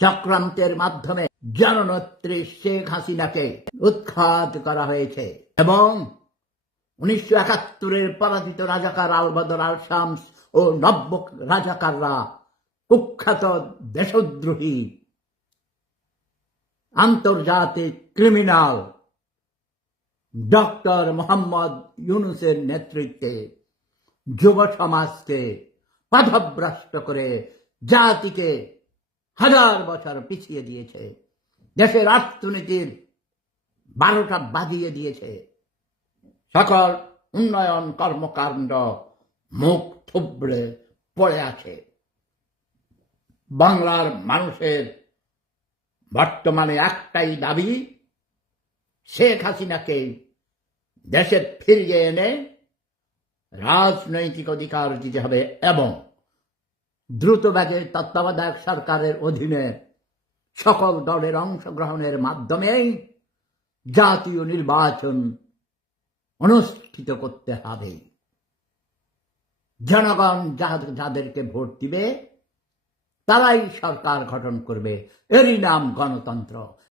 চক্রান্তের মাধ্যমে জননেত্রী শেখ হাসিনাকে উৎখাত করা হয়েছে এবং 1971-এর পরাজিত রাজাকার আল বদর আল শামস ও নব্য রাজাকাররা কুখ্যাত দেশদ্রোহী আন্তর্জাতিক ক্রিমিনাল ডক্টর মোহাম্মদ ইউনূসের নেতৃত্বে যুব সমাজকে পথভ্রষ্ট করে জাতিকে হাজার বছর পিছিয়ে দিয়েছে, দেশের অর্থনীতির 12টা বাজিয়ে দিয়েছে, সকল উন্নয়ন কর্মকাণ্ড মুখ থুবড়ে পড়ে আছে। বাংলার মানুষের বর্তমানে একটাই দাবি, শেখ হাসিনাকে দেশে ফিরিয়ে এনে রাজনৈতিক অধিকার দিতে হবে এবং দ্রুতবেগে তত্ত্বাবধায়ক সরকারের অধীনে সকল দলের অংশগ্রহণের মাধ্যমে জাতীয় নির্বাচন অনুষ্ঠিত করতে হবে। জনগণ যাদেরকে ভোট দিবে তারাই সরকার গঠন করবে, এরই নাম গণতন্ত্র।